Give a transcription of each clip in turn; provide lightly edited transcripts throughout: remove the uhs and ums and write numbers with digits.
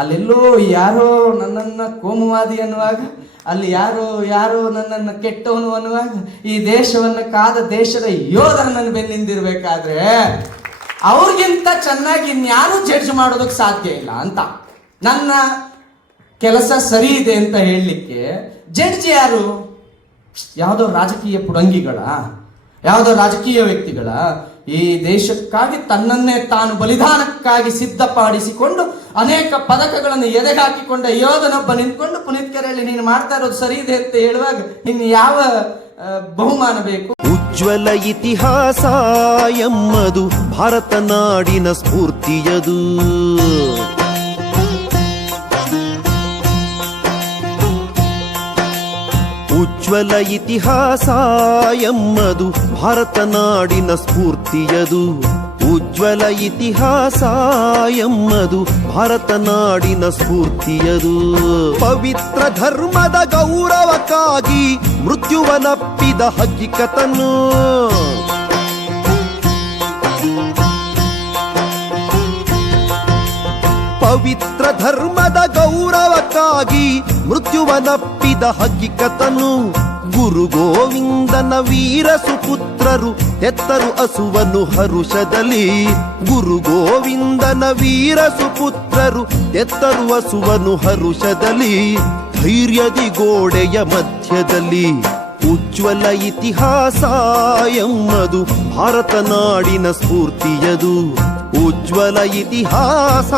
ಅಲ್ಲೆಲ್ಲೋ ಯಾರೋ ನನ್ನನ್ನು ಕೋಮುವಾದಿ ಅನ್ನುವಾಗ, ಅಲ್ಲಿ ಯಾರೋ ನನ್ನನ್ನು ಕೆಟ್ಟವನು ಅನ್ನುವಾಗ, ಈ ದೇಶವನ್ನು ಕಾದ ದೇಶದ ಯೋಧರ ನನ್ನ ಬೆನ್ನಿಂದಿರ್ಬೇಕಾದ್ರೆ ಅವ್ರಿಗಿಂತ ಚೆನ್ನಾಗಿ ಇನ್ಯಾರೂ ಜಡ್ಜ್ ಮಾಡೋದಕ್ಕೆ ಸಾಧ್ಯ ಇಲ್ಲ ಅಂತ. ನನ್ನ ಕೆಲಸ ಸರಿ ಇದೆ ಅಂತ ಹೇಳಲಿಕ್ಕೆ ಜಡ್ಜ್ ಯಾರು? ಯಾವುದೋ ರಾಜಕೀಯ ಪುಡಂಗಿಗಳ, ಯಾವುದೋ ರಾಜಕೀಯ ವ್ಯಕ್ತಿಗಳ? ಈ ದೇಶಕ್ಕಾಗಿ ತನ್ನನ್ನೇ ತಾನು ಬಲಿದಾನಕ್ಕಾಗಿ ಸಿದ್ಧಪಡಿಸಿಕೊಂಡು ಅನೇಕ ಪದಕಗಳನ್ನು ಎದೆಗಾಕಿಕೊಂಡ ಯೋಧನೊಬ್ಬ ನಿಂತ್ಕೊಂಡು ಪುನೀತ್ ಕೆರೆಯಲ್ಲಿ ನೀನು ಮಾಡ್ತಾ ಇರೋದು ಸರಿ ಇದೆ ಅಂತ ಹೇಳುವಾಗ ನಿನ್ನ ಯಾವ ಬಹುಮಾನ ಬೇಕು? ಉಜ್ವಲ ಇತಿಹಾಸ ಎಮ್ಮದು ಭಾರತ ನಾಡಿನ ಸ್ಫೂರ್ತಿಯದು. ಉಜ್ವಲ ಇತಿಹಾಸ ಎಮ್ಮದು ಭಾರತ ನಾಡಿನ ಸ್ಫೂರ್ತಿಯದು. ಉಜ್ವಲ ಇತಿಹಾಸ ಎಮ್ಮದು ಭಾರತ ನಾಡಿನ ಸ್ಫೂರ್ತಿಯದು. ಪವಿತ್ರ ಧರ್ಮದ ಗೌರವಕ್ಕಾಗಿ ಮೃತ್ಯುವನಪ್ಪಿದ ಹಕ್ಕಿಕತನು. ಪವಿತ್ರ ಧರ್ಮದ ಗೌರವಕ್ಕಾಗಿ ಮೃತ್ಯುವನಪ್ಪಿದ ಹಕ್ಕಿಕತನು. ಗುರು ಗೋವಿಂದನ ವೀರ ಸುಪುತ್ರರು ತೆತ್ತರು ಅಸುವನು ಹರುಷದಲ್ಲಿ. ಗುರು ಗೋವಿಂದನ ವೀರ ಸುಪುತ್ರರು ತೆತ್ತರು ಅಸುವನು ಹರುಷದಲ್ಲಿ. ಧೈರ್ಯದಿ ಗೋಡೆಯ ಮಧ್ಯದಲ್ಲಿ ಉಜ್ವಲ ಇತಿಹಾಸ ಎಮ್ಮದು ಭಾರತ ನಾಡಿನ ಸ್ಫೂರ್ತಿಯದು. ಉಜ್ವಲ ಇತಿಹಾಸ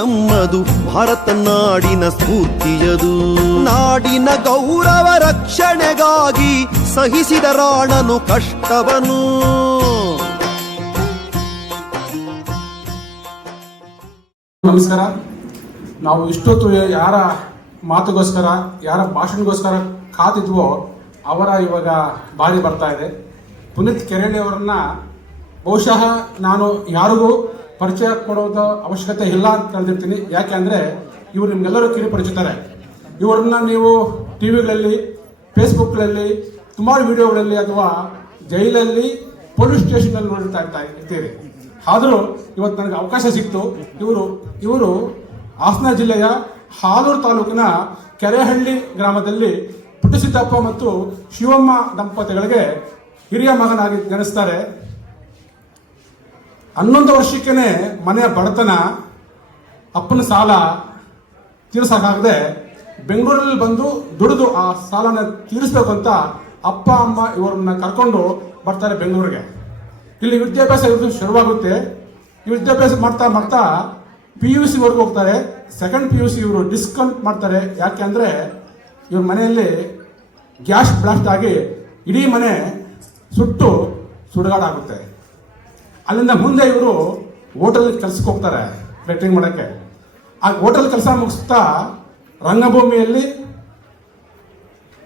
ಎಮ್ಮದು ಭಾರತ ನಾಡಿನ ಸ್ಫೂರ್ತಿಯದು. ನಾಡಿನ ಗೌರವ ರಕ್ಷಣೆಗಾಗಿ ಸಹಿಸಿದ ರಾಣನು ಕಷ್ಟವನು. ನಮಸ್ಕಾರ. ನಾವು ಇಷ್ಟೊತ್ತು ಯಾರ ಮಾತುಗೋಸ್ಕರ, ಯಾರ ಭಾಷಣಗೋಸ್ಕರ ಕಾತಿದ್ವೋ ಅವರ ಇವಾಗ ಬಾರಿ ಬರ್ತಾ ಇದೆ. ಪುನೀತ್ ಕೆರೆಳ್ಳಿ ಅವರನ್ನ ಬಹುಶಃ ನಾನು ಯಾರಿಗೂ ಪರಿಚಯ ಕೊಡೋದು ಅವಶ್ಯಕತೆ ಇಲ್ಲ ಅಂತ ಕಳೆದಿರ್ತೀನಿ. ಯಾಕೆ ಅಂದರೆ ಇವರು ನಿಮಗೆಲ್ಲರೂ ಕಿರಿಪರಿಚಿತಾರೆ. ಇವರನ್ನ ನೀವು ಟಿ ವಿಗಳಲ್ಲಿ, ಫೇಸ್ಬುಕ್ಗಳಲ್ಲಿ, ಸುಮಾರು ವಿಡಿಯೋಗಳಲ್ಲಿ ಅಥವಾ ಜೈಲಲ್ಲಿ, ಪೊಲೀಸ್ ಸ್ಟೇಷನಲ್ಲಿ ನೋಡ್ತಾ ಇರ್ತೀರಿ. ಆದರೂ ಇವತ್ತು ನನಗೆ ಅವಕಾಶ ಸಿಕ್ತು. ಇವರು ಹಾಸನ ಜಿಲ್ಲೆಯ ಹಾಲೂರು ತಾಲೂಕಿನ ಕೆರೆಹಳ್ಳಿ ಗ್ರಾಮದಲ್ಲಿ ಪುಟ್ಟಸಿದ್ದಪ್ಪ ಮತ್ತು ಶಿವಮ್ಮ ದಂಪತಿಗಳಿಗೆ ಹಿರಿಯ ಮಗನಾಗಿ ಜನಿಸ್ತಾರೆ. 11 ವರ್ಷಕ್ಕೇ ಮನೆಯ ಬಡತನ, ಅಪ್ಪನ ಸಾಲ ತೀರಿಸೋಕ್ಕಾಗದೆ ಬೆಂಗಳೂರಲ್ಲಿ ಬಂದು ದುಡಿದು ಆ ಸಾಲನ ತೀರಿಸಬೇಕು ಅಂತ ಅಪ್ಪ ಅಮ್ಮ ಇವರನ್ನ ಕರ್ಕೊಂಡು ಬರ್ತಾರೆ ಬೆಂಗಳೂರಿಗೆ. ಇಲ್ಲಿ ವಿದ್ಯಾಭ್ಯಾಸ ಇವ್ರದ್ದು ಶುರುವಾಗುತ್ತೆ. ಈ ವಿದ್ಯಾಭ್ಯಾಸ ಮಾಡ್ತಾ ಮಾಡ್ತಾ PUC ವರೆಗೂ ಹೋಗ್ತಾರೆ. ಸೆಕೆಂಡ್ PUC ಇವರು ಡಿಸ್ಕೌಂಟ್ ಮಾಡ್ತಾರೆ. ಯಾಕೆ ಅಂದರೆ ಇವ್ರ ಮನೆಯಲ್ಲಿ ಗ್ಯಾಸ್ ಬ್ಲಾಸ್ಟ್ ಆಗಿ ಇಡೀ ಮನೆ ಸುಟ್ಟು ಸುಡುಗಾಡಾಗುತ್ತೆ. ಅಲ್ಲಿಂದ ಮುಂದೆ ಇವರು ಹೋಟೆಲ್ ಕೆಲಸಕ್ಕೆ ಹೋಗ್ತಾರೆ ಲೆಟ್ರಿಂಗ್ ಮಾಡೋಕ್ಕೆ. ಆ ಹೋಟೆಲ್ ಕೆಲಸ ಮುಗಿಸ್ತಾ ರಂಗಭೂಮಿಯಲ್ಲಿ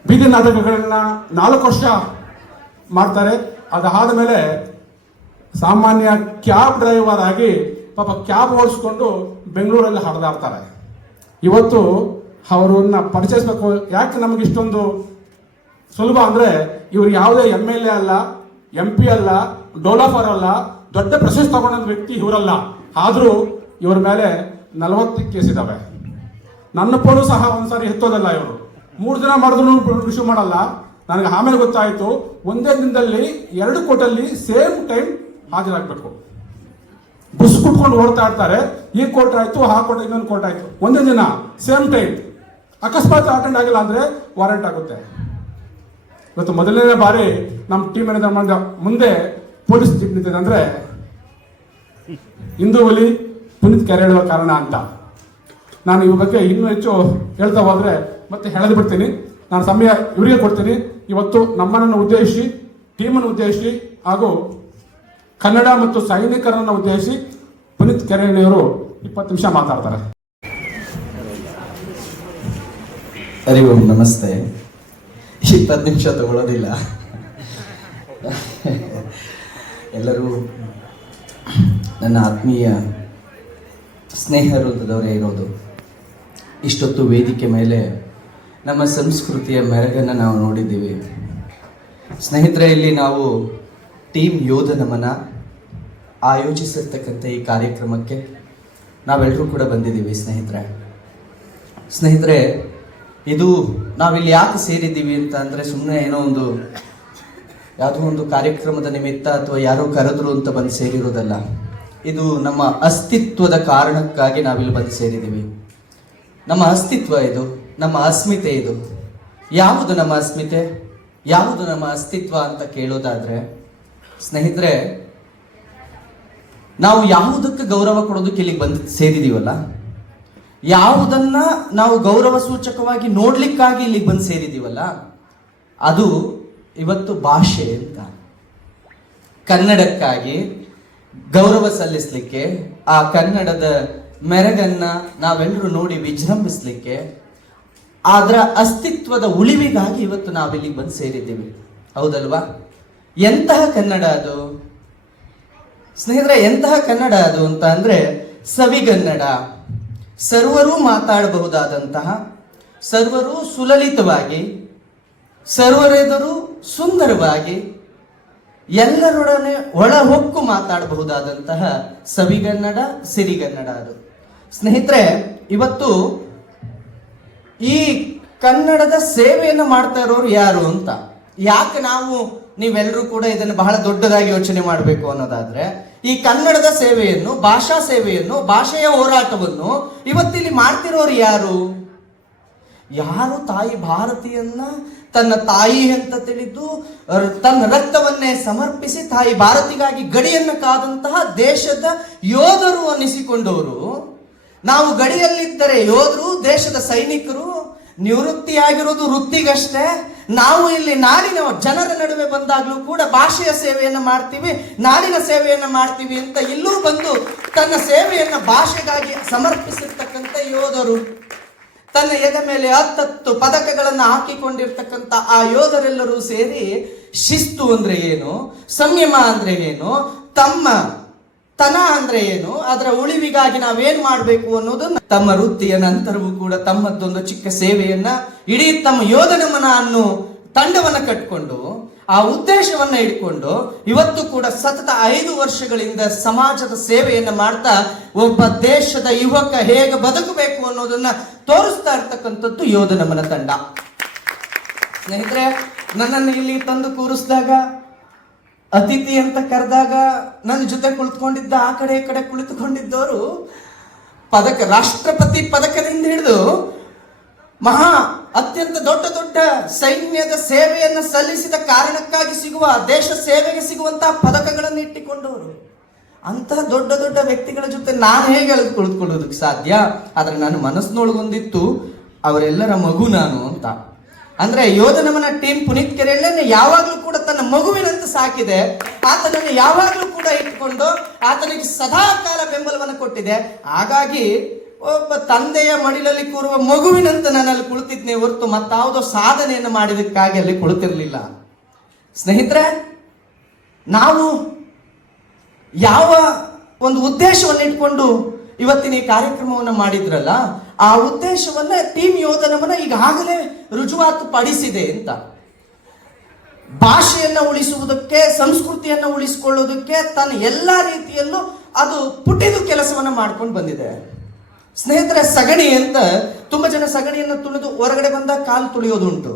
ಬೀದಿ ನಾಟಕಗಳನ್ನ 4 ವರ್ಷ ಮಾಡ್ತಾರೆ. ಅದಾದ ಮೇಲೆ ಸಾಮಾನ್ಯ ಕ್ಯಾಬ್ ಡ್ರೈವರ್ ಆಗಿ ಪಾಪ ಕ್ಯಾಬ್ ಓಡಿಸ್ಕೊಂಡು ಬೆಂಗಳೂರಲ್ಲಿ ಹರಿದಾಡ್ತಾರೆ. ಇವತ್ತು ಅವರನ್ನ ಪರಿಚಯಿಸಬೇಕು. ಯಾಕೆ ನಮಗೆ ಇಷ್ಟೊಂದು ಸುಲಭ ಅಂದರೆ ಇವರು ಯಾವುದೇ MLA ಅಲ್ಲ, MP ಅಲ್ಲ, ಡೆವಲಪರ್ ಅಲ್ಲ, ದೊಡ್ಡ ಪ್ರಶಸ್ತಿ ತಗೊಂಡ ವ್ಯಕ್ತಿ ಇವರಲ್ಲ. ಆದರೂ ಇವ್ರ ಮೇಲೆ 40 ಕೇಸ್ ಇದ್ದಾವೆ. ನನ್ನ ಫೋನು ಸಹ ಒಂದ್ಸಾರಿ ಎತ್ತೋದಲ್ಲ. ಇವರು 3 ದಿನ ಮಾಡಿದ್ರು ರಿಶ್ಯೂ ಮಾಡಲ್ಲ. ನನಗೆ ಆಮೇಲೆ ಗೊತ್ತಾಯಿತು, ಒಂದೇ ದಿನದಲ್ಲಿ 2 ಕೋರ್ಟಲ್ಲಿ ಸೇಮ್ ಟೈಮ್ ಹಾಜರಾಗಬೇಕು. ಬಸ್ ಕುಟ್ಕೊಂಡು ಓಡ್ತಾ ಇರ್ತಾರೆ. ಈ ಕೋರ್ಟ್ ಆಯಿತು, ಆ ಕೋರ್ಟ್, ಇನ್ನೊಂದು ಕೋರ್ಟ್ ಆಯಿತು, ಒಂದೇ ದಿನ ಸೇಮ್ ಟೈಮ್. ಅಕಸ್ಮಾತ್ ಅಟೆಂಡ್ ಆಗಿಲ್ಲ ಅಂದರೆ ವಾರೆಂಟ್ ಆಗುತ್ತೆ. ಇವತ್ತು ಮೊದಲನೇ ಬಾರಿ ನಮ್ಮ ಟೀಮ್ ಮುಂದೆ ಪೊಲೀಸ್ ಜೀಪ್ ನಿಂತಿದೆ ಅಂದರೆ ಹಿಂದೂ ಹುಲಿ ಪುನೀತ್ ಕೆರೆಳುವ ಕಾರಣ ಅಂತ. ನಾನು ಈ ಬಗ್ಗೆ ಇನ್ನೂ ಹೆಚ್ಚು ಹೇಳ್ತಾ ಹೋದರೆ ಮತ್ತೆ ಹೇಳದು ಬಿಡ್ತೀನಿ. ನಾನು ಸಮಯ ಇವರಿಗೆ ಕೊಡ್ತೀನಿ. ಇವತ್ತು ನಮ್ಮನ್ನು ಉದ್ದೇಶಿಸಿ, ಟೀಮನ್ನು ಉದ್ದೇಶಿಸಿ ಹಾಗೂ ಕನ್ನಡ ಮತ್ತು ಸೈನಿಕರನ್ನು ಉದ್ದೇಶಿಸಿ ಪುನೀತ್ ಕೆರೆಳ್ಳಿಯವರು 20 ನಿಮಿಷ ಮಾತಾಡ್ತಾರೆ. ಹರಿ ಓಂ, ನಮಸ್ತೆ. 20 ನಿಮಿಷ ತಗೊಳ್ಳೋದಿಲ್ಲ. ಎಲ್ಲರೂ ನನ್ನ ಆತ್ಮೀಯ ಸ್ನೇಹವೃಂದದವರೇ ಇರೋದು. ಇಷ್ಟೊತ್ತು ವೇದಿಕೆ ಮೇಲೆ ನಮ್ಮ ಸಂಸ್ಕೃತಿಯ ಮೆರಗನ್ನು ನಾವು ನೋಡಿದ್ದೀವಿ. ಸ್ನೇಹಿತರೆ, ಇಲ್ಲಿ ನಾವು ಟೀಮ್ ಯೋಧ ನಮನ ಆಯೋಜಿಸಿರ್ತಕ್ಕಂಥ ಈ ಕಾರ್ಯಕ್ರಮಕ್ಕೆ ನಾವೆಲ್ಲರೂ ಕೂಡ ಬಂದಿದ್ದೀವಿ ಸ್ನೇಹಿತರೆ. ಇದು ನಾವಿಲ್ಲಿ ಯಾಕೆ ಸೇರಿದ್ದೀವಿ ಅಂತ ಅಂದರೆ ಸುಮ್ಮನೆ ಏನೋ ಒಂದು ಯಾವುದೋ ಒಂದು ಕಾರ್ಯಕ್ರಮದ ನಿಮಿತ್ತ ಅಥವಾ ಯಾರೋ ಕರೆದ್ರು ಅಂತ ಬಂದು ಸೇರಿರೋದಲ್ಲ. ಇದು ನಮ್ಮ ಅಸ್ತಿತ್ವದ ಕಾರಣಕ್ಕಾಗಿ ನಾವಿಲ್ಲಿ ಬಂದು ಸೇರಿದ್ದೀವಿ. ನಮ್ಮ ಅಸ್ತಿತ್ವ ಇದು, ನಮ್ಮ ಅಸ್ಮಿತೆ ಇದು. ಯಾವುದು ನಮ್ಮ ಅಸ್ಮಿತೆ, ಯಾವುದು ನಮ್ಮ ಅಸ್ತಿತ್ವ ಅಂತ ಕೇಳೋದಾದ್ರೆ ಸ್ನೇಹಿತರೆ, ನಾವು ಯಾವುದಕ್ಕೆ ಗೌರವ ಕೊಡೋದಕ್ಕೆ ಇಲ್ಲಿಗೆ ಬಂದು ಸೇರಿದೀವಲ್ಲ, ಯಾವುದನ್ನ ನಾವು ಗೌರವ ಸೂಚಕವಾಗಿ ನೋಡ್ಲಿಕ್ಕಾಗಿ ಇಲ್ಲಿಗೆ ಬಂದು ಸೇರಿದೀವಲ್ಲ, ಅದು ಇವತ್ತು ಭಾಷೆ ಅಂತ. ಕನ್ನಡಕ್ಕಾಗಿ ಗೌರವ ಸಲ್ಲಿಸಲಿಕ್ಕೆ, ಆ ಕನ್ನಡದ ಮೆರಗನ್ನ ನಾವೆಲ್ಲರೂ ನೋಡಿ ವಿಜೃಂಭಿಸ್ಲಿಕ್ಕೆ, ಅದರ ಅಸ್ತಿತ್ವದ ಉಳಿವಿಗಾಗಿ ಇವತ್ತು ನಾವಿಲ್ಲಿಗೆ ಬಂದು ಸೇರಿದ್ದೀವಿ. ಹೌದಲ್ವಾ? ಎಂತಹ ಕನ್ನಡ ಅದು ಸ್ನೇಹಿತರೆ, ಎಂತಹ ಕನ್ನಡ ಅದು ಅಂತ ಅಂದ್ರೆ ಸವಿಗನ್ನಡ. ಸರ್ವರೂ ಮಾತಾಡಬಹುದಾದಂತಹ, ಸರ್ವರೂ ಸುಲಲಿತವಾಗಿ, ಸರ್ವರೆದುರು ಸುಂದರವಾಗಿ, ಎಲ್ಲರೊಡನೆ ಒಳ ಹೊಕ್ಕು ಮಾತಾಡಬಹುದಾದಂತಹ ಸವಿಗನ್ನಡ, ಸಿರಿಗನ್ನಡ ಅದು. ಸ್ನೇಹಿತರೆ, ಇವತ್ತು ಈ ಕನ್ನಡದ ಸೇವೆಯನ್ನು ಮಾಡ್ತಾ ಇರೋರು ಯಾರು ಅಂತ ಯಾಕೆ ನೀವೆಲ್ಲರೂ ಕೂಡ ಇದನ್ನು ಬಹಳ ದೊಡ್ಡದಾಗಿ ಯೋಚನೆ ಮಾಡಬೇಕು ಅನ್ನೋದಾದ್ರೆ, ಈ ಕನ್ನಡದ ಸೇವೆಯನ್ನು, ಭಾಷಾ ಸೇವೆಯನ್ನು, ಭಾಷೆಯ ಹೋರಾಟವನ್ನು ಇವತ್ತಿಲ್ಲಿ ಮಾಡ್ತಿರೋರು ಯಾರು? ತಾಯಿ ಭಾರತಿಯನ್ನ ತನ್ನ ತಾಯಿ ಅಂತ ತಿಳಿದು ತನ್ನ ರಕ್ತವನ್ನೇ ಸಮರ್ಪಿಸಿ ತಾಯಿ ಭಾರತಿಗಾಗಿ ಗಡಿಯನ್ನು ಕಾದಂತಹ ದೇಶದ ಯೋಧರು ಅನ್ನಿಸಿಕೊಂಡವರು. ನಾವು ಗಡಿಯಲ್ಲಿದ್ದರೆ ಯೋಧರು, ದೇಶದ ಸೈನಿಕರು, ನಿವೃತ್ತಿಯಾಗಿರೋದು ವೃತ್ತಿಗಷ್ಟೇ. ನಾವು ಇಲ್ಲಿ ನಾಡಿನ ಜನರ ನಡುವೆ ಬಂದಾಗಲೂ ಕೂಡ ಭಾಷೆಯ ಸೇವೆಯನ್ನು ಮಾಡ್ತೀವಿ, ನಾಡಿನ ಸೇವೆಯನ್ನು ಮಾಡ್ತೀವಿ ಅಂತ ಇಲ್ಲೂ ಬಂದು ತನ್ನ ಸೇವೆಯನ್ನು ಭಾಷೆಗಾಗಿ ಸಮರ್ಪಿಸಿರ್ತಕ್ಕಂಥ ಯೋಧರು, ತನ್ನ ಎದೆ ಮೇಲೆ 10 ಪದಕಗಳನ್ನು ಹಾಕಿಕೊಂಡಿರ್ತಕ್ಕಂಥ ಆ ಯೋಧರೆಲ್ಲರೂ ಸೇರಿ ಶಿಸ್ತು ಅಂದ್ರೆ ಏನು, ಸಂಯಮ ಅಂದ್ರೆ ಏನು, ತನ ಅಂದ್ರೆ ಏನು, ಅದರ ಉಳಿವಿಗಾಗಿ ನಾವೇನ್ ಮಾಡಬೇಕು ಅನ್ನೋದು ತಮ್ಮ ವೃತ್ತಿಯ ನಂತರವೂ ಕೂಡ ತಮ್ಮದೊಂದು ಚಿಕ್ಕ ಸೇವೆಯನ್ನ, ಇಡೀ ತಮ್ಮ ಯೋಧನಮನ ಅನ್ನೋ ತಂಡವನ್ನ ಕಟ್ಕೊಂಡು, ಆ ಉದ್ದೇಶವನ್ನ ಇಟ್ಕೊಂಡು ಇವತ್ತು ಕೂಡ ಸತತ 5 ವರ್ಷಗಳಿಂದ ಸಮಾಜದ ಸೇವೆಯನ್ನ ಮಾಡ್ತಾ ಒಬ್ಬ ದೇಶದ ಯುವಕ ಹೇಗೆ ಬದುಕಬೇಕು ಅನ್ನೋದನ್ನ ತೋರಿಸ್ತಾ ಇರ್ತಕ್ಕಂಥದ್ದು ಯೋಧನಮನ ತಂಡ. ಸ್ನೇಹಿತರೆ, ನನ್ನನ್ನು ಇಲ್ಲಿ ತಂದು ಕೂರಿಸಿದಾಗ, ಅತಿಥಿ ಅಂತ ಕರೆದಾಗ ನನ್ನ ಜೊತೆ ಕುಳಿತುಕೊಂಡಿದ್ದ ಆ ಕಡೆ ಈ ಕಡೆ ಕುಳಿತುಕೊಂಡಿದ್ದವರು ರಾಷ್ಟ್ರಪತಿ ಪದಕದಿಂದ ಹಿಡಿದು ಅತ್ಯಂತ ದೊಡ್ಡ ಸೈನ್ಯದ ಸೇವೆಯನ್ನು ಸಲ್ಲಿಸಿದ ಕಾರಣಕ್ಕಾಗಿ ಸಿಗುವ, ದೇಶ ಸೇವೆಗೆ ಸಿಗುವಂತಹ ಪದಕಗಳನ್ನು ಇಟ್ಟಿಕೊಂಡವರು. ಅಂತಹ ದೊಡ್ಡ ವ್ಯಕ್ತಿಗಳ ಜೊತೆ ನಾನು ಹೇಗೆ ಎಳೆದು ಕುಳಿತುಕೊಳ್ಳೋದಕ್ಕೆ ಸಾಧ್ಯ? ಆದ್ರೆ ನನ್ನ ಮನಸ್ಸಿನೊಳಗೊಂದಿತ್ತು, ಅವರೆಲ್ಲರ ಮಗು ನಾನು ಅಂತ. ಅಂದ್ರೆ ಯೋಧನಮನ ಟೀಮ್ ಪುನೀತ್ ಕೆರೆಯಲ್ಲೇ ಯಾವಾಗ್ಲೂ ಕೂಡ ತನ್ನ ಮಗುವಿನಂತೆ ಸಾಕಿದೆ, ಆತನನ್ನು ಯಾವಾಗ್ಲೂ ಕೂಡ ಇಟ್ಕೊಂಡು ಆತನಿಗೆ ಸದಾ ಕಾಲ ಬೆಂಬಲವನ್ನು ಕೊಟ್ಟಿದೆ. ಹಾಗಾಗಿ ಒಬ್ಬ ತಂದೆಯ ಮಡಿಲಲ್ಲಿ ಕೂರುವ ಮಗುವಿನಂತೆ ನಾನಲ್ಲಿ ಕುಳಿತಿದ್ನೇ ಹೊರತು ಮತ್ತಾವುದೋ ಸಾಧನೆಯನ್ನು ಮಾಡಿದಕ್ಕಾಗಿ ಅಲ್ಲಿ ಕುಳಿತಿರ್ಲಿಲ್ಲ. ಸ್ನೇಹಿತರೆ, ನಾವು ಯಾವ ಒಂದು ಉದ್ದೇಶವನ್ನು ಇಟ್ಕೊಂಡು ಇವತ್ತಿನ ಈ ಕಾರ್ಯಕ್ರಮವನ್ನು ಮಾಡಿದ್ರಲ್ಲ, ಆ ಉದ್ದೇಶವನ್ನ ಟೀಮ್ ಯೋಧನವನ್ನ ಈಗಾಗಲೇ ರುಜುವಾತು ಪಡಿಸಿದೆ ಅಂತ. ಭಾಷೆಯನ್ನ ಉಳಿಸುವುದಕ್ಕೆ, ಸಂಸ್ಕೃತಿಯನ್ನ ಉಳಿಸಿಕೊಳ್ಳೋದಕ್ಕೆ ತನ್ನ ಎಲ್ಲಾ ರೀತಿಯಲ್ಲೂ ಅದು ಪುಟಿದು ಕೆಲಸವನ್ನ ಮಾಡ್ಕೊಂಡು ಬಂದಿದೆ. ಸ್ನೇಹಿತರೆ, ಸಗಣಿ ಅಂತ ತುಂಬಾ ಜನ ಸಗಣಿಯನ್ನು ತುಳಿದು ಹೊರಗಡೆ ಬಂದಾಗ ಕಾಲು ತುಳಿಯೋದುಂಟು.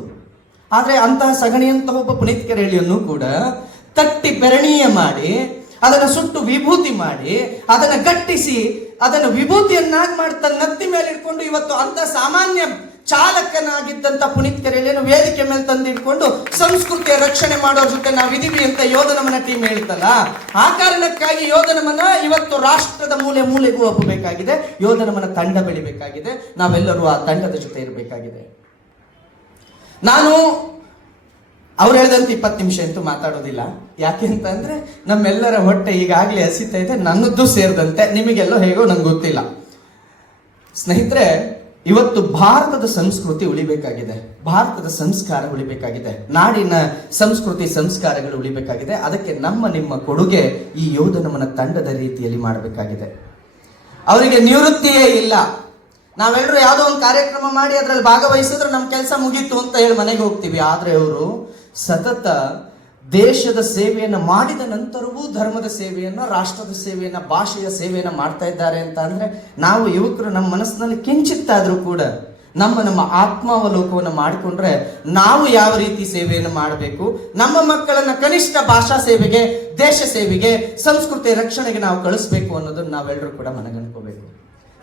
ಆದ್ರೆ ಅಂತಹ ಸಗಣಿಯಂತಹ ಒಬ್ಬ ಪುನೀತ್ ಕೆರೆಹಳ್ಳಿಯನ್ನು ಕೂಡ ತಟ್ಟಿ ಬೆರಣೀಯ ಮಾಡಿ, ಅದನ್ನು ಸುಟ್ಟು ವಿಭೂತಿ ಮಾಡಿ, ಅದನ್ನು ಗಟ್ಟಿಸಿ, ಅದನ್ನು ವಿಭೂತಿಯನ್ನಾಗಿ ಮಾಡಿ ತನ್ನ ನತ್ತಿ ಮೇಲೆ ಇಟ್ಕೊಂಡು ಇವತ್ತು ಅಂತ ಸಾಮಾನ್ಯ ಚಾಲಕನಾಗಿದ್ದಂತ ಪುನೀತ್ ಕೆರೆಹಳ್ಳಿಯನ್ನು ವೇದಿಕೆ ಮೇಲೆ ತಂದಿಟ್ಕೊಂಡು ಸಂಸ್ಕೃತಿಯ ರಕ್ಷಣೆ ಮಾಡೋರ ಜೊತೆ ನಾವಿದೀವಿ ಅಂತ ಯೋಧನಮನ ಟೀಮ್ ಹೇಳ್ತಲ್ಲ. ಆ ಕಾರಣಕ್ಕಾಗಿ ಯೋಧನಮನ ಇವತ್ತು ರಾಷ್ಟ್ರದ ಮೂಲೆಗೂ ಒಪ್ಪಬೇಕಾಗಿದೆ. ಯೋಧನಮನ ತಂಡ ಬೆಳಿಬೇಕಾಗಿದೆ. ನಾವೆಲ್ಲರೂ ಆ ತಂಡದ ಜೊತೆ ಇರಬೇಕಾಗಿದೆ. ನಾನು ಅವ್ರು ಹೇಳಿದಂತೆ 20 ನಿಮಿಷ ಅಂತೂ ಮಾತಾಡೋದಿಲ್ಲ. ಯಾಕೆ ಅಂತ ಅಂದ್ರೆ ನಮ್ಮೆಲ್ಲರ ಹೊಟ್ಟೆ ಈಗಾಗಲೇ ಹಸಿತಾ ಇದೆ, ನನ್ನದ್ದು ಸೇರಿದಂತೆ. ನಿಮಗೆಲ್ಲೋ ಹೇಗೋ ನಂಗೆ ಗೊತ್ತಿಲ್ಲ. ಸ್ನೇಹಿತರೆ, ಇವತ್ತು ಭಾರತದ ಸಂಸ್ಕೃತಿ ಉಳಿಬೇಕಾಗಿದೆ, ಭಾರತದ ಸಂಸ್ಕಾರ ಉಳಿಬೇಕಾಗಿದೆ, ನಾಡಿನ ಸಂಸ್ಕೃತಿ ಸಂಸ್ಕಾರಗಳು ಉಳಿಬೇಕಾಗಿದೆ. ಅದಕ್ಕೆ ನಿಮ್ಮ ಕೊಡುಗೆ ಈ ಯೋಧನಮನ ತಂಡದ ರೀತಿಯಲ್ಲಿ ಮಾಡಬೇಕಾಗಿದೆ. ಅವರಿಗೆ ನಿವೃತ್ತಿಯೇ ಇಲ್ಲ. ನಾವೆಲ್ಲರೂ ಯಾವುದೋ ಒಂದು ಕಾರ್ಯಕ್ರಮ ಮಾಡಿ ಅದರಲ್ಲಿ ಭಾಗವಹಿಸಿದ್ರೆ ನಮ್ಮ ಕೆಲಸ ಮುಗೀತು ಅಂತ ಹೇಳಿ ಮನೆಗೆ ಹೋಗ್ತೀವಿ. ಆದ್ರೆ ಅವರು ಸತತ ದೇಶದ ಸೇವೆಯನ್ನು ಮಾಡಿದ ನಂತರವೂ ಧರ್ಮದ ಸೇವೆಯನ್ನ, ರಾಷ್ಟ್ರದ ಸೇವೆಯನ್ನ, ಭಾಷೆಯ ಸೇವೆಯನ್ನ ಮಾಡ್ತಾ ಇದ್ದಾರೆ ಅಂತ ಅಂದ್ರೆ ನಾವು ಯುವಕರು ನಮ್ಮ ಮನಸ್ಸಿನಲ್ಲಿ ಕಿಂಚಿತ್ತಾದ್ರೂ ಕೂಡ ನಮ್ಮ ಆತ್ಮಾವಲೋಕವನ್ನು ಮಾಡಿಕೊಂಡ್ರೆ ನಾವು ಯಾವ ರೀತಿ ಸೇವೆಯನ್ನು ಮಾಡಬೇಕು, ನಮ್ಮ ಮಕ್ಕಳನ್ನ ಕನಿಷ್ಠ ಭಾಷಾ ಸೇವೆಗೆ, ದೇಶ ಸೇವೆಗೆ, ಸಂಸ್ಕೃತಿ ರಕ್ಷಣೆಗೆ ನಾವು ಕಳಿಸ್ಬೇಕು ಅನ್ನೋದನ್ನ ನಾವೆಲ್ಲರೂ ಕೂಡ ಮನಗಂಡ್ಕೋಬೇಕು.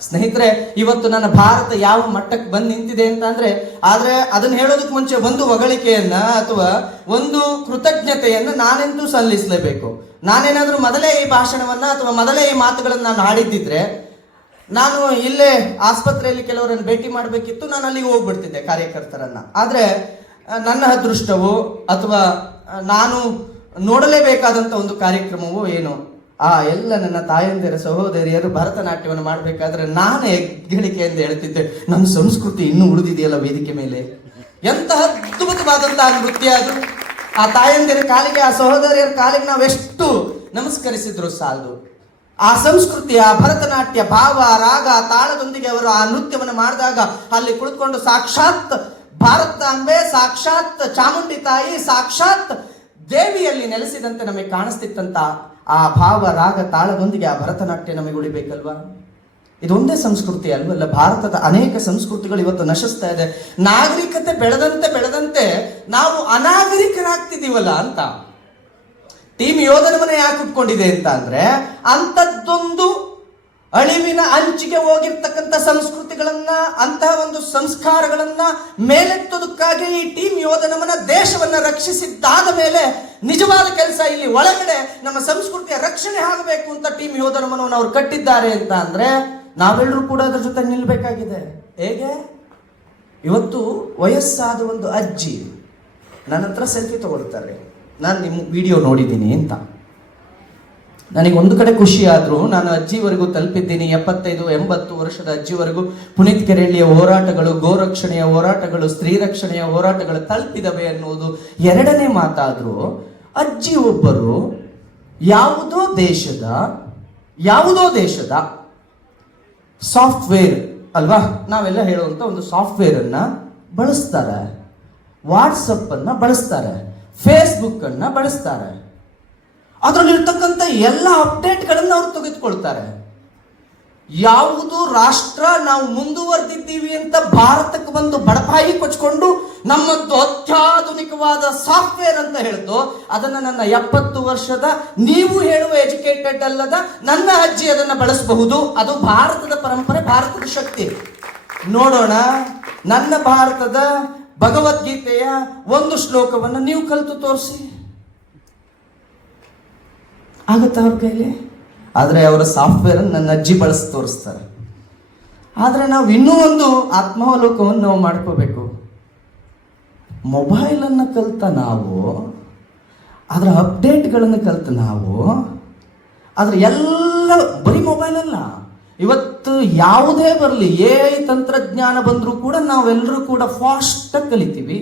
ಸ್ನೇಹಿತರೆ, ಇವತ್ತು ನನ್ನ ಭಾರತ ಯಾವ ಮಟ್ಟಕ್ಕೆ ಬಂದು ನಿಂತಿದೆ ಅಂತ ಅಂದ್ರೆ, ಆದ್ರೆ ಅದನ್ನ ಹೇಳೋದಕ್ಕೆ ಮುಂಚೆ ಒಂದು ಹೊಗಳಿಕೆಯನ್ನ ಅಥವಾ ಒಂದು ಕೃತಜ್ಞತೆಯನ್ನ ನಾನೆಂತೂ ಸಲ್ಲಿಸಲೇಬೇಕು. ನಾನೇನಾದ್ರೂ ಮೊದಲೇ ಈ ಭಾಷಣವನ್ನ ಅಥವಾ ಮೊದಲೇ ಈ ಮಾತುಗಳನ್ನು ನಾನು ಹಾಡಿದ್ದಿದ್ರೆ, ನಾನು ಇಲ್ಲೇ ಆಸ್ಪತ್ರೆಯಲ್ಲಿ ಕೆಲವರನ್ನು ಭೇಟಿ ಮಾಡಬೇಕಿತ್ತು, ನಾನು ಅಲ್ಲಿಗೆ ಹೋಗ್ಬಿಡ್ತಿದ್ದೆ ಕಾರ್ಯಕರ್ತರನ್ನ. ಆದ್ರೆ ನನ್ನ ಅದೃಷ್ಟವೋ ಅಥವಾ ನಾನು ನೋಡಲೇಬೇಕಾದಂತ ಒಂದು ಕಾರ್ಯಕ್ರಮವೋ ಏನೋ, ಎಲ್ಲ ನನ್ನ ತಾಯಂದಿರ ಸಹೋದರಿಯರು ಭರತನಾಟ್ಯವನ್ನು ಮಾಡಬೇಕಾದ್ರೆ ನಾನೇ ಹೆಗ್ಗಳಿಕೆಯಿಂದ ಹೇಳ್ತಿದ್ದೆ, ನನ್ನ ಸಂಸ್ಕೃತಿ ಇನ್ನೂ ಉಳಿದಿದೆಯಲ್ಲ ವೇದಿಕೆ ಮೇಲೆ. ಎಂತಹ ಅದ್ಭುತವಾದಂತಹ ನೃತ್ಯ ಅದು. ಆ ತಾಯಂದಿರ ಕಾಲಿಗೆ, ಆ ಸಹೋದರಿಯರ ಕಾಲಿಗೆ ನಾವೆಷ್ಟು ನಮಸ್ಕರಿಸಿದ್ರು ಸಾಲದು. ಆ ಸಂಸ್ಕೃತಿ, ಆ ಭರತನಾಟ್ಯ ಭಾವ, ರಾಗ, ತಾಳದೊಂದಿಗೆ ಅವರು ಆ ನೃತ್ಯವನ್ನು ಮಾಡಿದಾಗ ಅಲ್ಲಿ ಕುಳಿತುಕೊಂಡು ಸಾಕ್ಷಾತ್ ಭಾರತಾಂಬೆ, ಸಾಕ್ಷಾತ್ ಚಾಮುಂಡಿ ತಾಯಿ, ಸಾಕ್ಷಾತ್ ದೇವಿಯಲ್ಲಿ ನೆಲೆಸಿದಂತೆ ನಮಗೆ ಕಾಣಿಸ್ತಿತ್ತಂತ ಆ ಭಾವ, ರಾಗ, ತಾಳದೊಂದಿಗೆ ಆ ಭರತನಾಟ್ಯ ನಮಗೆ ಉಳಿಬೇಕಲ್ವಾ? ಇದೊಂದೇ ಸಂಸ್ಕೃತಿ ಅಲ್ವಲ್ಲ? ಭಾರತದ ಅನೇಕ ಸಂಸ್ಕೃತಿಗಳು ಇವತ್ತು ನಶಿಸ್ತಾ ಇದೆ. ನಾಗರಿಕತೆ ಬೆಳೆದಂತೆ ನಾವು ಅನಾಗರಿಕರಾಗ್ತಿದೀವಲ್ಲ ಅಂತ. ಟೀಮ್ ಯೋಧನ ಮನೆ ಯಾಕೆ ಉಟ್ಕೊಂಡಿದೆ ಅಂತ ಅಂದ್ರೆ, ಅಂತದ್ದೊಂದು ಅಳಿವಿನ ಅಂಚಿಗೆ ಹೋಗಿರ್ತಕ್ಕಂಥ ಸಂಸ್ಕೃತಿಗಳನ್ನ, ಅಂತಹ ಒಂದು ಸಂಸ್ಕಾರಗಳನ್ನ ಮೇಲೆತ್ತೋದಕ್ಕಾಗಿ ಈ ಟೀಮ್ ಯೋಧನ ಮನ ದೇಶವನ್ನ ರಕ್ಷಿಸಿದ್ದಾದ ಮೇಲೆ ನಿಜವಾದ ಕೆಲಸ ಇಲ್ಲಿ ಒಳಗಡೆ ನಮ್ಮ ಸಂಸ್ಕೃತಿಯ ರಕ್ಷಣೆ ಆಗಬೇಕು ಅಂತ ಟೀಮ್ ಯೋಧನ ಮನವನ್ನು ಅವ್ರು ಕಟ್ಟಿದ್ದಾರೆ ಅಂತ ಅಂದ್ರೆ ನಾವೆಲ್ಲರೂ ಕೂಡ ಅದ್ರ ಜೊತೆ ನಿಲ್ಬೇಕಾಗಿದೆ. ಹೇಗೆ? ಇವತ್ತು ವಯಸ್ಸಾದ ಒಂದು ಅಜ್ಜಿ ನನ್ನ ಹತ್ರ ಸೆಲ್ಫಿ ತಗೊಳ್ತಾರೆ, ನಾನು ನಿಮ್ಮ ವಿಡಿಯೋ ನೋಡಿದ್ದೀನಿ ಅಂತ. ನನಗೆ ಒಂದು ಕಡೆ ಖುಷಿ ಆದರೂ ನಾನು ಅಜ್ಜಿವರೆಗೂ ತಲುಪಿದ್ದೀನಿ. 75-80 ವರ್ಷದ ಅಜ್ಜಿವರೆಗೂ ಪುನೀತ್ ಕೆರೆಳ್ಳಿಯ ಹೋರಾಟಗಳು, ಗೋರಕ್ಷಣೆಯ ಹೋರಾಟಗಳು, ಸ್ತ್ರೀ ರಕ್ಷಣೆಯ ಹೋರಾಟಗಳು ತಲುಪಿದವೆ ಅನ್ನೋದು ಎರಡನೇ ಮಾತಾದರೂ, ಅಜ್ಜಿ ಒಬ್ಬರು ಯಾವುದೋ ದೇಶದ ಸಾಫ್ಟ್ವೇರ್ ಅಲ್ವಾ, ನಾವೆಲ್ಲ ಹೇಳುವಂತ ಒಂದು ಸಾಫ್ಟ್ವೇರ್ ಅನ್ನ ಬಳಸ್ತಾರೆ, ವಾಟ್ಸಪ್ ಅನ್ನ ಬಳಸ್ತಾರೆ, ಫೇಸ್ಬುಕ್ ಅನ್ನ ಬಳಸ್ತಾರೆ. ಅದರಲ್ಲಿರ್ತಕ್ಕಂಥ ಎಲ್ಲ ಅಪ್ಡೇಟ್ಗಳನ್ನು ಅವ್ರು ತೆಗೆದುಕೊಳ್ತಾರೆ. ಯಾವುದು ರಾಷ್ಟ್ರ ನಾವು ಮುಂದುವರೆದಿದ್ದೀವಿ ಅಂತ ಭಾರತಕ್ಕೆ ಬಂದು ಬಡಪಾಯಿ ಕೊಚ್ಕೊಂಡು ನಮ್ಮದ್ದು ಅತ್ಯಾಧುನಿಕವಾದ ಸಾಫ್ಟ್ವೇರ್ ಅಂತ ಹೇಳ್ತು, ಅದನ್ನ ನನ್ನ 70 ವರ್ಷದ ನೀವು ಹೇಳುವ ಎಜುಕೇಟೆಡ್ ಅಲ್ಲದ ನನ್ನ ಅಜ್ಜಿ ಅದನ್ನ ಬಳಸಬಹುದು. ಅದು ಭಾರತದ ಪರಂಪರೆ, ಭಾರತದ ಶಕ್ತಿ. ನೋಡೋಣ, ನನ್ನ ಭಾರತದ ಭಗವದ್ಗೀತೆಯ ಒಂದು ಶ್ಲೋಕವನ್ನು ನೀವು ಕಲಿತು ತೋರಿಸಿ, ಆಗುತ್ತಾ ಅವ್ರ ಕೈಲಿ? ಆದರೆ ಅವರ ಸಾಫ್ಟ್ವೇರ್ ನನ್ನ ಅಜ್ಜಿ ಬಳಸಿ ತೋರಿಸ್ತಾರೆ. ಆದರೆ ನಾವು ಇನ್ನೂ ಒಂದು ಆತ್ಮಾವಲೋಕವನ್ನು ನಾವು ಮಾಡ್ಕೋಬೇಕು. ಮೊಬೈಲನ್ನು ಕಲಿತ ನಾವು, ಅದರ ಅಪ್ಡೇಟ್ಗಳನ್ನು ಕಲಿತ ನಾವು, ಅದರ ಎಲ್ಲ ಬರೀ ಮೊಬೈಲ್ ಅಲ್ಲ, ಇವತ್ತು ಯಾವುದೇ ಬರಲಿ, AI ತಂತ್ರಜ್ಞಾನ ಬಂದರೂ ಕೂಡ ನಾವೆಲ್ಲರೂ ಕೂಡ ಫಾಸ್ಟಾಗಿ ಕಲಿತೀವಿ.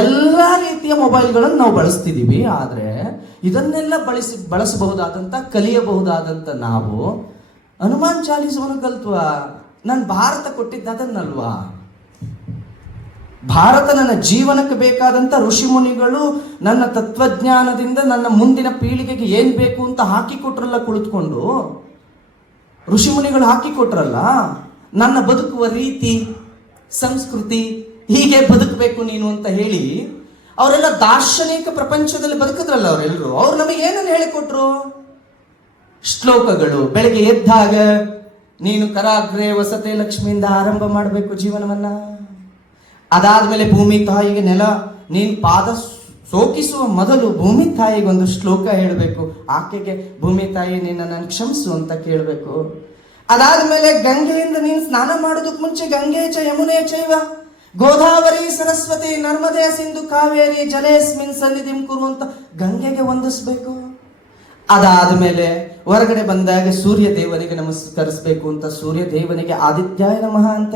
ಎಲ್ಲ ರೀತಿಯ ಮೊಬೈಲ್ಗಳನ್ನು ನಾವು ಬಳಸ್ತಿದ್ದೀವಿ. ಆದರೆ ಇದನ್ನೆಲ್ಲ ಬಳಸಬಹುದಾದಂಥ, ಕಲಿಯಬಹುದಾದಂಥ ನಾವು ಹನುಮಾನ್ ಚಾಲೀಸವನ್ನು ಕಲ್ತ್ವಾ? ನಾನು ಭಾರತ ಕೊಟ್ಟಿದ್ದ ಅದನ್ನಲ್ವಾ? ಭಾರತ ನನ್ನ ಜೀವನಕ್ಕೆ ಬೇಕಾದಂಥ ಋಷಿಮುನಿಗಳು ನನ್ನ ತತ್ವಜ್ಞಾನದಿಂದ ನನ್ನ ಮುಂದಿನ ಪೀಳಿಗೆಗೆ ಏನು ಬೇಕು ಅಂತ ಹಾಕಿಕೊಟ್ರಲ್ಲ, ಕುಳಿತುಕೊಂಡು ಋಷಿಮುನಿಗಳು ಹಾಕಿಕೊಟ್ರಲ್ಲ. ನನ್ನ ಬದುಕುವ ರೀತಿ, ಸಂಸ್ಕೃತಿ, ಹೀಗೆ ಬದುಕಬೇಕು ನೀನು ಅಂತ ಹೇಳಿ ಅವರೆಲ್ಲ ದಾರ್ಶನಿಕ ಪ್ರಪಂಚದಲ್ಲಿ ಬದುಕಿದ್ರಲ್ಲ ಅವರೆಲ್ಲರೂ. ಅವ್ರು ನಮಗೆ ಏನನ್ನು ಹೇಳಿಕೊಟ್ರು? ಶ್ಲೋಕಗಳು. ಬೆಳಗ್ಗೆ ಎದ್ದಾಗ ನೀನು ಕರಾಗ್ರೆ ವಸತೆ ಲಕ್ಷ್ಮಿಯಿಂದ ಆರಂಭ ಮಾಡಬೇಕು ಜೀವನವನ್ನ. ಅದಾದ್ಮೇಲೆ ಭೂಮಿ ತಾಯಿಗೆ ನೆಲ, ನೀನು ಪಾದ ಸೋಕಿಸುವ ಮೊದಲು ಭೂಮಿ ತಾಯಿಗೊಂದು ಶ್ಲೋಕ ಹೇಳಬೇಕು. ಆಕೆಗೆ ಭೂಮಿ ತಾಯಿ ನಿನ್ನ ನಾನು ಕ್ಷಮಿಸು ಅಂತ ಕೇಳಬೇಕು. ಅದಾದ್ಮೇಲೆ ಗಂಗೆಯಿಂದ ನೀನು ಸ್ನಾನ ಮಾಡೋದಕ್ಕೆ ಮುಂಚೆ ಗಂಗೆ ಚ ಯಮುನೆ ಚೈವ ಗೋದಾವರಿ ಸರಸ್ವತಿ ನರ್ಮದೆ ಸಿಂಧು ಕಾವೇರಿ ಜಲೇಸ್ಮಿನ್ ಸನ್ನಿಧಿಂ ಕುರು ಅಂತ ಗಂಗೆಗೆ ವಂದಿಸ್ಬೇಕು. ಅದಾದ್ಮೇಲೆ ಹೊರಗಡೆ ಬಂದಾಗ ಸೂರ್ಯ ದೇವನಿಗೆ ನಮಸ್ಕರಿಸಬೇಕು ಅಂತ ಸೂರ್ಯ ದೇವನಿಗೆ ಆದಿತ್ಯಾಯ ನಮಃ ಅಂತ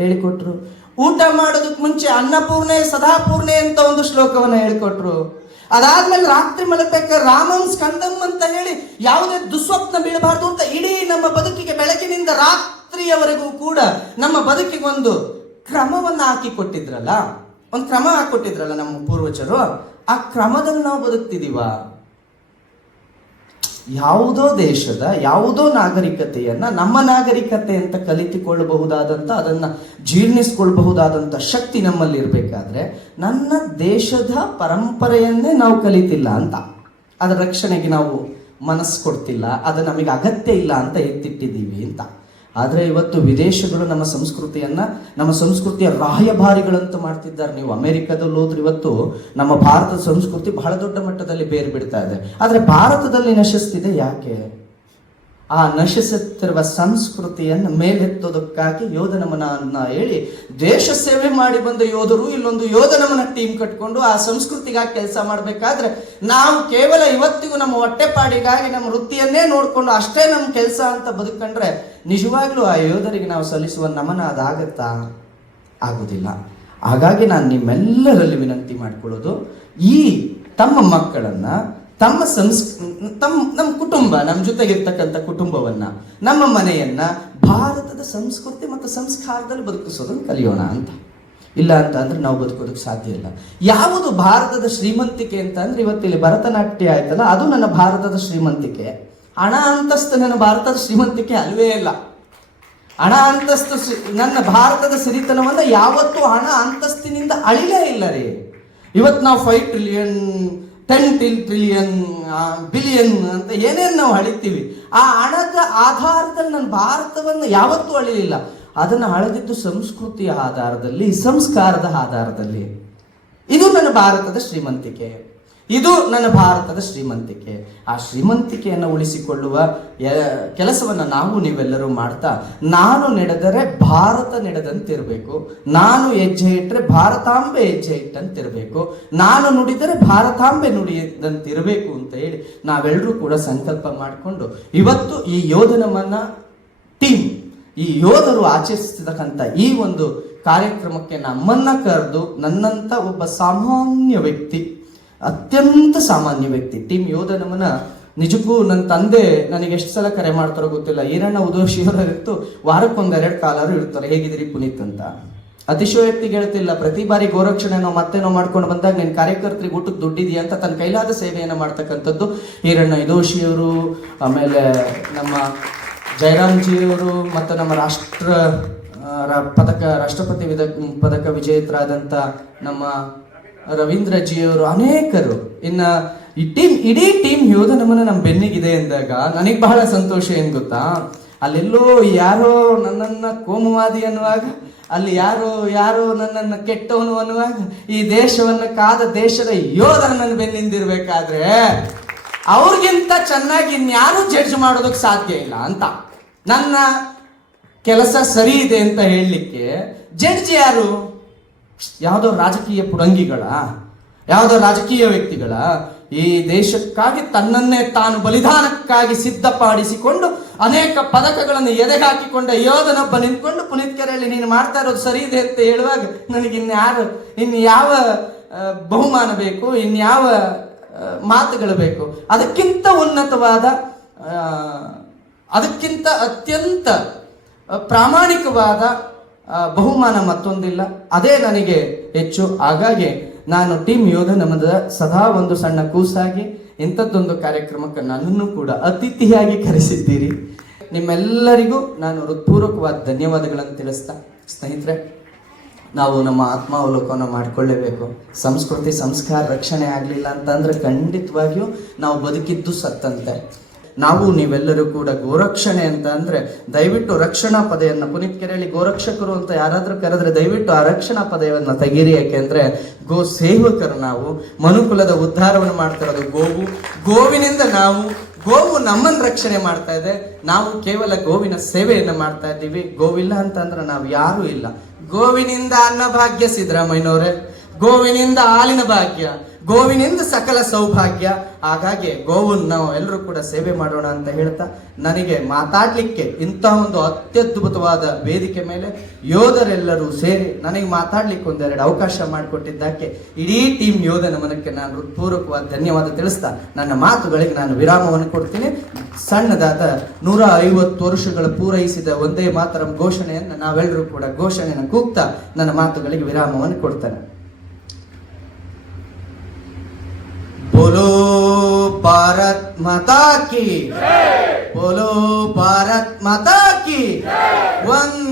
ಹೇಳಿಕೊಟ್ರು. ಊಟ ಮಾಡೋದಕ್ಕೆ ಮುಂಚೆ ಅನ್ನಪೂರ್ಣೆ ಸದಾಪೂರ್ಣೆ ಅಂತ ಒಂದು ಶ್ಲೋಕವನ್ನು ಹೇಳಿಕೊಟ್ರು. ಅದಾದ್ಮೇಲೆ ರಾತ್ರಿ ಮಲಗಬೇಕಾದ್ರೆ ರಾಮಂ ಸ್ಕಂದಂ ಅಂತ ಹೇಳಿ ಯಾವುದೇ ದುಸ್ವಪ್ನ ಬೀಳಬಾರ್ದು ಅಂತ ಇಡೀ ನಮ್ಮ ಬದುಕಿಗೆ ಬೆಳಗಿನಿಂದ ರಾತ್ರಿಯವರೆಗೂ ಕೂಡ ನಮ್ಮ ಬದುಕಿಗೆ ಒಂದು ಕ್ರಮವನ್ನು ಹಾಕಿ ಕೊಟ್ಟಿದ್ರಲ್ಲ. ಒಂದು ಕ್ರಮ ಹಾಕೊಟ್ಟಿದ್ರಲ್ಲ ನಮ್ಮ ಪೂರ್ವಜರು, ಆ ಕ್ರಮದಲ್ಲಿ ನಾವು ಬದುಕ್ತಿದೀವ? ಯಾವುದೋ ದೇಶದ ಯಾವುದೋ ನಾಗರಿಕತೆಯನ್ನ ನಮ್ಮ ನಾಗರಿಕತೆ ಅಂತ ಕಲಿತುಕೊಳ್ಳಬಹುದಾದಂಥ, ಅದನ್ನ ಜೀರ್ಣಿಸ್ಕೊಳ್ಬಹುದಾದಂಥ ಶಕ್ತಿ ನಮ್ಮಲ್ಲಿ ಇರಬೇಕಾದ್ರೆ ನನ್ನ ದೇಶದ ಪರಂಪರೆಯನ್ನೇ ನಾವು ಕಲಿತಿಲ್ಲ ಅಂತ, ಅದರ ರಕ್ಷಣೆಗೆ ನಾವು ಮನಸ್ಸು ಕೊಡ್ತಿಲ್ಲ, ಅದು ನಮಗೆ ಅಗತ್ಯ ಇಲ್ಲ ಅಂತ ಎತ್ತಿಟ್ಟಿದ್ದೀವಿ ಅಂತ. ಆದರೆ ಇವತ್ತು ವಿದೇಶಗಳು ನಮ್ಮ ಸಂಸ್ಕೃತಿಯ ರಾಯಭಾರಿಗಳಂತ ಮಾಡ್ತಿದ್ದಾರೆ. ನೀವು ಅಮೆರಿಕದಲ್ಲಿ ಹೋದ್ರೆ ಇವತ್ತು ನಮ್ಮ ಭಾರತದ ಸಂಸ್ಕೃತಿ ಬಹಳ ದೊಡ್ಡ ಮಟ್ಟದಲ್ಲಿ ಬೇರು ಬಿಡ್ತಾ ಇದೆ. ಆದರೆ ಭಾರತದಲ್ಲಿ ನಶಿಸ್ತಿದೆ. ಯಾಕೆ? ಆ ನಶಿಸುತ್ತಿರುವ ಸಂಸ್ಕೃತಿಯನ್ನು ಮೇಲೆತ್ತೋದಕ್ಕಾಗಿ ಯೋಧನಮನ ಹೇಳಿ ದೇಶ ಸೇವೆ ಮಾಡಿ ಬಂದ ಯೋಧರು ಇಲ್ಲೊಂದು ಯೋಧನಮನ ಟೀಮ್ ಕಟ್ಕೊಂಡು ಆ ಸಂಸ್ಕೃತಿಗಾಗಿ ಕೆಲಸ ಮಾಡಬೇಕಾದ್ರೆ ನಾವು ಕೇವಲ ಇವತ್ತಿಗೂ ನಮ್ಮ ಹೊಟ್ಟೆಪಾಡಿಗಾಗಿ ನಮ್ಮ ವೃತ್ತಿಯನ್ನೇ ನೋಡ್ಕೊಂಡು ಅಷ್ಟೇ ನಮ್ಮ ಕೆಲಸ ಅಂತ ಬದುಕೊಂಡ್ರೆ ನಿಜವಾಗ್ಲೂ ಆ ಯೋಧರಿಗೆ ನಾವು ಸಲ್ಲಿಸುವ ನಮನ ಅದಾಗತ್ತಾ? ಆಗುದಿಲ್ಲ. ಹಾಗಾಗಿ ನಾನು ನಿಮ್ಮೆಲ್ಲರಲ್ಲಿ ವಿನಂತಿ ಮಾಡ್ಕೊಳ್ಳೋದು, ಈ ತಮ್ಮ ಮಕ್ಕಳನ್ನ ನಮ್ಮ ಕುಟುಂಬ, ನಮ್ಮ ಜೊತೆಗಿರ್ತಕ್ಕಂಥ ಕುಟುಂಬವನ್ನ, ನಮ್ಮ ಮನೆಯನ್ನ ಭಾರತದ ಸಂಸ್ಕೃತಿ ಮತ್ತು ಸಂಸ್ಕಾರದಲ್ಲಿ ಬದುಕಿಸೋದನ್ನು ಕಲಿಯೋಣ ಅಂತ. ಇಲ್ಲ ಅಂತ ಅಂದ್ರೆ ನಾವು ಬದುಕೋದಕ್ಕೆ ಸಾಧ್ಯ ಇಲ್ಲ. ಯಾವುದು ಭಾರತದ ಶ್ರೀಮಂತಿಕೆ ಅಂತ ಅಂದ್ರೆ ಇವತ್ತಿಲ್ಲಿ ಭರತನಾಟ್ಯ ಆಯ್ತಲ್ಲ, ಅದು ನನ್ನ ಭಾರತದ ಶ್ರೀಮಂತಿಕೆ. ಹಣ ಅಂತಸ್ತು ನನ್ನ ಭಾರತದ ಶ್ರೀಮಂತಿಕೆ ಅಲ್ವೇ ಇಲ್ಲ. ಹಣ ಅಂತಸ್ತು ನನ್ನ ಭಾರತದ ಸಿರಿತನವನ್ನ ಯಾವತ್ತೂ ಹಣ ಅಂತಸ್ತಿನಿಂದ ಅಳಿಲೇ ಇಲ್ಲ ರೀ. ಇವತ್ತು ನಾವು 5 ಟ್ರಿಲಿಯನ್ 10 ಟ್ರಿಲಿಯನ್ ಬಿಲಿಯನ್ ಅಂತ ಏನೇನು ನಾವು ಅಳಿತೀವಿ, ಆ ಹಣದ ಆಧಾರದಲ್ಲಿ ನನ್ನ ಭಾರತವನ್ನು ಯಾವತ್ತೂ ಅಳಿಲಿಲ್ಲ. ಅದನ್ನು ಅಳೆದಿದ್ದು ಸಂಸ್ಕೃತಿಯ ಆಧಾರದಲ್ಲಿ, ಸಂಸ್ಕಾರದ ಆಧಾರದಲ್ಲಿ. ಇದು ನನ್ನ ಭಾರತದ ಶ್ರೀಮಂತಿಕೆ, ಇದು ನನ್ನ ಭಾರತದ ಶ್ರೀಮಂತಿಕೆ. ಆ ಶ್ರೀಮಂತಿಕೆಯನ್ನು ಉಳಿಸಿಕೊಳ್ಳುವ ಕೆಲಸವನ್ನು ನಾವು ನೀವೆಲ್ಲರೂ ಮಾಡ್ತಾ, ನಾನು ನಡೆದರೆ ಭಾರತ ನಡೆದಂತಿರಬೇಕು, ನಾನು ಹೆಜ್ಜೆ ಇಟ್ಟರೆ ಭಾರತಾಂಬೆ ಹೆಜ್ಜೆ ಇಟ್ಟಂತಿರಬೇಕು, ನಾನು ನುಡಿದರೆ ಭಾರತಾಂಬೆ ನುಡಿದಂತಿರಬೇಕು ಅಂತ ಹೇಳಿ ನಾವೆಲ್ಲರೂ ಕೂಡ ಸಂಕಲ್ಪ ಮಾಡಿಕೊಂಡು ಇವತ್ತು ಈ ಯೋಧನಮನ ಟೀಮ್, ಈ ಯೋಧರು ಆಚರಿಸ್ತಕ್ಕಂಥ ಈ ಒಂದು ಕಾರ್ಯಕ್ರಮಕ್ಕೆ ನಮ್ಮನ್ನ ಕರೆದು, ನನ್ನಂತ ಒಬ್ಬ ಸಾಮಾನ್ಯ ವ್ಯಕ್ತಿ, ಅತ್ಯಂತ ಸಾಮಾನ್ಯ ವ್ಯಕ್ತಿ, ಟೀಮ್ ಯೋಧನಮನ ನಿಜಕ್ಕೂ ನನ್ನ ತಂದೆ ನನಗೆ ಎಷ್ಟು ಸಲ ಕರೆ ಮಾಡ್ತಾರೋ ಗೊತ್ತಿಲ್ಲ. ಈರಣ್ಣ ಉದೋಶಿಯವರಿತ್ತು, ವಾರಕ್ಕೊಂದೆರಡು ಕಾಲಾರು ಇರ್ತಾರೆ, ಹೇಗಿದ್ದೀರಿ ಪುನೀತ್ ಅಂತ. ಅತಿಶಯೋಕ್ತಿಗೆ ಹೇಳ್ತಿಲ್ಲ, ಪ್ರತಿ ಬಾರಿ ಗೋರಕ್ಷಣೆ ನಾವು ಮತ್ತೆ ಮಾಡ್ಕೊಂಡು ಬಂದಾಗ ನಿನ್ನ ಕಾರ್ಯಕರ್ತರಿಗೆ ಊಟಕ್ಕೆ ದುಡ್ಡಿದೆಯಾ ಅಂತ ತನ್ನ ಕೈಲಾದ ಸೇವೆಯನ್ನು ಮಾಡ್ತಕ್ಕಂಥದ್ದು ಈರಣ್ಣ ಉದೋಶಿಯವರು, ಆಮೇಲೆ ನಮ್ಮ ಜಯರಾಮ್ಜಿಯವರು, ಮತ್ತು ನಮ್ಮ ರಾಷ್ಟ್ರಪತಿ ಪದಕ ವಿಜೇತರಾದಂಥ ನಮ್ಮ ರವೀಂದ್ರಜಿಯವರು, ಅನೇಕರು. ಇನ್ನ ಇಡೀ ಟೀಮ್ ಯೋಧನಮನ ನಮ್ಮ ಬೆನ್ನಿಗಿದೆ ಎಂದಾಗ ನನಗೆ ಬಹಳ ಸಂತೋಷ. ಏನ್ ಗೊತ್ತಾ, ಅಲ್ಲೆಲ್ಲೋ ಯಾರೋ ನನ್ನನ್ನ ಕೋಮುವಾದಿ ಅನ್ನುವಾಗ, ಅಲ್ಲಿ ಯಾರೋ ನನ್ನನ್ನು ಕೆಟ್ಟವನು ಅನ್ನುವಾಗ, ಈ ದೇಶವನ್ನ ಕಾದ ದೇಶದ ಯೋಧನ ನನ್ನ ಬೆನ್ನಿಂದಿರ್ಬೇಕಾದ್ರೆ ಅವ್ರಿಗಿಂತ ಚೆನ್ನಾಗಿ ಇನ್ಯಾರು ಜಡ್ಜ್ ಮಾಡೋದಕ್ಕೆ ಸಾಧ್ಯ ಇಲ್ಲ ಅಂತ. ನನ್ನ ಕೆಲಸ ಸರಿ ಇದೆ ಅಂತ ಹೇಳಲಿಕ್ಕೆ ಜಡ್ಜ್ ಯಾರು? ಯಾವುದೋ ರಾಜಕೀಯ ಪುರಂಗಿಗಳ, ಯಾವುದೋ ರಾಜಕೀಯ ವ್ಯಕ್ತಿಗಳ? ಈ ದೇಶಕ್ಕಾಗಿ ತನ್ನನ್ನೇ ತಾನು ಬಲಿದಾನಕ್ಕಾಗಿ ಸಿದ್ಧಪಡಿಸಿಕೊಂಡು ಅನೇಕ ಪದಕಗಳನ್ನು ಎದೆಗಾಕಿಕೊಂಡ ಯೋಧನೊಬ್ಬ ನಿಂತ್ಕೊಂಡು ಪುನೀತ್ ಕೆರೆಯಲ್ಲಿ ನೀನು ಮಾಡ್ತಾ ಇರೋದು ಸರಿ ಇದೆ ಅಂತ ಹೇಳುವಾಗ ನನಗೆ ಇನ್ಯಾವ ಬಹುಮಾನ ಬೇಕು, ಇನ್ಯಾವ ಮಾತುಗಳು ಬೇಕು? ಅದಕ್ಕಿಂತ ಉನ್ನತವಾದ, ಅದಕ್ಕಿಂತ ಅತ್ಯಂತ ಪ್ರಾಮಾಣಿಕವಾದ ಬಹುಮಾನ ಮತ್ತೊಂದಿಲ್ಲ. ಅದೇ ನನಗೆ ಹೆಚ್ಚು. ಹಾಗಾಗಿ ನಾನು ಟೀಮ್ ಯೋಧನಮದ ಸದಾ ಒಂದು ಸಣ್ಣ ಕೂಸಾಗಿ ಇಂಥದ್ದೊಂದು ಕಾರ್ಯಕ್ರಮಕ್ಕೆ ನನ್ನನ್ನು ಕೂಡ ಅತಿಥಿಯಾಗಿ ಕರೆಸಿದ್ದೀರಿ. ನಿಮ್ಮೆಲ್ಲರಿಗೂ ನಾನು ಹೃತ್ಪೂರ್ವಕವಾದ ಧನ್ಯವಾದಗಳನ್ನು ತಿಳಿಸ್ತಾ, ಸ್ನೇಹಿತರೆ, ನಾವು ನಮ್ಮ ಆತ್ಮಾವಲೋಕನ ಮಾಡಿಕೊಳ್ಳೇಬೇಕು. ಸಂಸ್ಕೃತಿ ಸಂಸ್ಕಾರ ರಕ್ಷಣೆ ಆಗಲಿಲ್ಲ ಅಂತಂದ್ರೆ ಖಂಡಿತವಾಗಿಯೂ ನಾವು ಬದುಕಿದ್ದು ಸತ್ತಂತೆ. ನಾವು ನೀವೆಲ್ಲರೂ ಕೂಡ ಗೋರಕ್ಷಣೆ ಅಂತ ಅಂದ್ರೆ ದಯವಿಟ್ಟು ರಕ್ಷಣಾ ಪದೆಯನ್ನ, ಪುನೀತ್ ಕೆರೆಯಲ್ಲಿ ಗೋರಕ್ಷಕರು ಅಂತ ಯಾರಾದ್ರೂ ಕರೆದ್ರೆ ದಯವಿಟ್ಟು ಆ ರಕ್ಷಣಾ ಪದೆಯನ್ನ ತೆಗೀರಿ. ಯಾಕೆಂದ್ರೆ ಗೋ ಸೇವಕರು ನಾವು. ಮನುಕುಲದ ಉದ್ಧಾರವನ್ನು ಮಾಡ್ತಿರೋದು ಗೋವಿನಿಂದ ನಾವು. ಗೋವು ನಮ್ಮನ್ನು ರಕ್ಷಣೆ ಮಾಡ್ತಾ ಇದೆ, ನಾವು ಕೇವಲ ಗೋವಿನ ಸೇವೆಯನ್ನು ಮಾಡ್ತಾ ಇದ್ದೀವಿ. ಗೋವಿಲ್ಲ ಅಂತಂದ್ರೆ ನಾವು ಯಾರೂ ಇಲ್ಲ. ಗೋವಿನಿಂದ ಅನ್ನಭಾಗ್ಯ ಸಿದ್ದರಾಮಯ್ಯನವರೇ, ಗೋವಿನಿಂದ ಹಾಲಿನ ಭಾಗ್ಯ, ಗೋವಿನಿಂದ ಸಕಲ ಸೌಭಾಗ್ಯ. ಹಾಗಾಗಿ ಗೋವನ್ನು ನಾವು ಎಲ್ಲರೂ ಕೂಡ ಸೇವೆ ಮಾಡೋಣ ಅಂತ ಹೇಳ್ತಾ, ನನಗೆ ಮಾತಾಡ್ಲಿಕ್ಕೆ ಇಂತಹ ಒಂದು ಅತ್ಯದ್ಭುತವಾದ ವೇದಿಕೆ ಮೇಲೆ ಯೋಧರೆಲ್ಲರೂ ಸೇರಿ ನನಗೆ ಮಾತಾಡ್ಲಿಕ್ಕೆ ಒಂದೆರಡು ಅವಕಾಶ ಮಾಡಿಕೊಟ್ಟಿದ್ದಕ್ಕೆ ಇಡೀ ಟೀಮ್ ಯೋಧನಮನಕ್ಕೆ ನಾನು ಹೃತ್ಪೂರ್ವಕವಾದ ಧನ್ಯವಾದ ತಿಳಿಸ್ತಾ ನನ್ನ ಮಾತುಗಳಿಗೆ ನಾನು ವಿರಾಮವನ್ನು ಕೊಡ್ತೀನಿ. ಸಣ್ಣದಾದ 150 ವರ್ಷಗಳು ಪೂರೈಸಿದ ಒಂದೇ ಮಾತರಂ ಘೋಷಣೆಯನ್ನು ನಾವೆಲ್ಲರೂ ಕೂಡ ಘೋಷಣೆಯನ್ನು ಕೂಗ್ತಾ ನನ್ನ ಮಾತುಗಳಿಗೆ ವಿರಾಮವನ್ನು ಕೊಡ್ತೇನೆ. ಭಾರತ್ ಮಾತಾ ಕಿ ಬೋಲೋ ಭಾರತ್ ಮಾತಾ ಕಿ ವಂದೇ